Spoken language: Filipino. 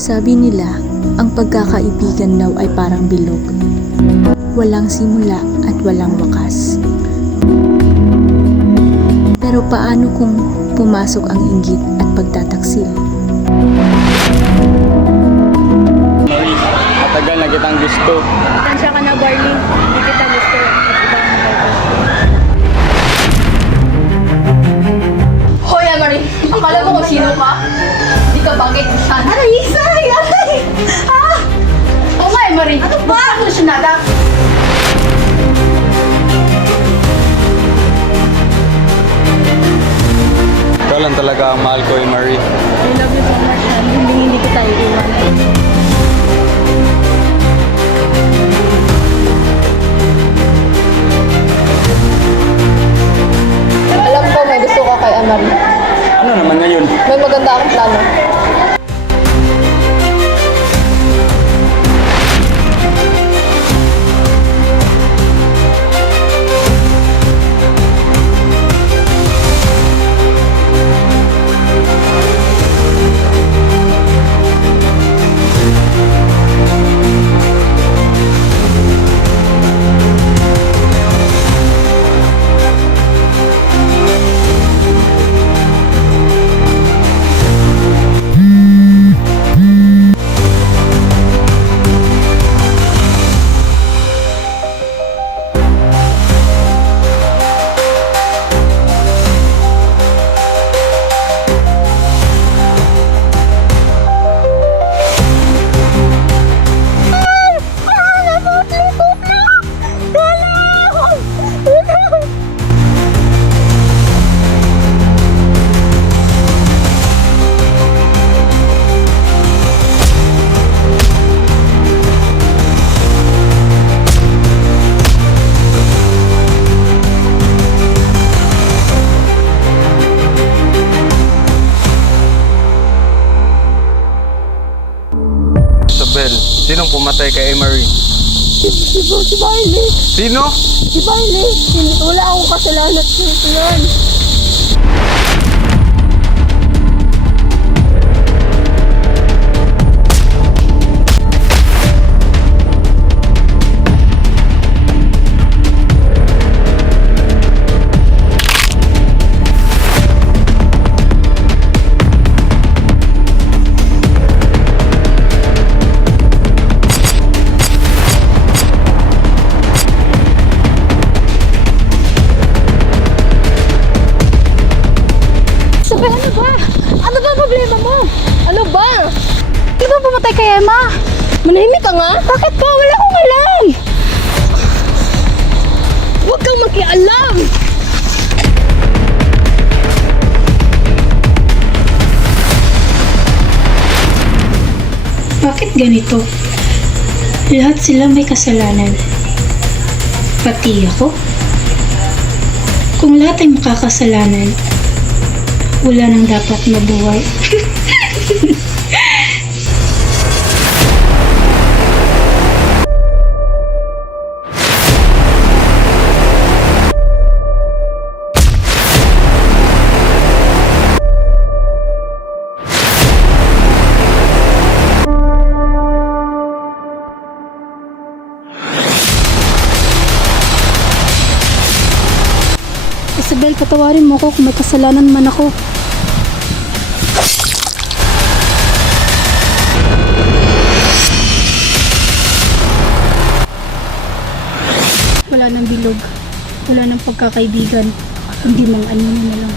Sabi nila, ang pagkakaibigan daw ay parang bilog. Walang simula at walang wakas. Pero paano kung pumasok ang inggit at pagtataksil? Marie, matagal na kitang gusto. Tansya ka na, Barley. Hindi kita gusto at ibang nagkakagusto. Hoy, Marie! Akala mo kung sino ka? Di ka bagay kung saan. Aray, Isay! Aray! Ah! Oo nga, Marie. Ano ba? Ano siya nada? Ikaw lang talaga ang mahal ko, Marie. I love you so much, and hindi kita iiwan. Alam ko may gusto ka kay Marie. Ano naman ngayon? May maganda akong plano. Isabel, sinong pumatay kay Marie? Si Barley! Sino? Si Barley! Wala akong kasalanan sa yan. Sabi, ano ba? Ano ba ang problema mo? Ano ba? Ano ba pumatay kay Emma? Manahimik ka nga? Bakit ba? Wala akong alam! Huwag kang makialam! Bakit ganito? Lahat sila may kasalanan. Pati ako? Kung lahat ay makakasalanan, wala nang dapat mabuhay. Isabel, patawarin mo ko kung may kasalanan man ako. Wala nang bilog. Wala nang pagkakaibigan. Hindi mang anino na lang.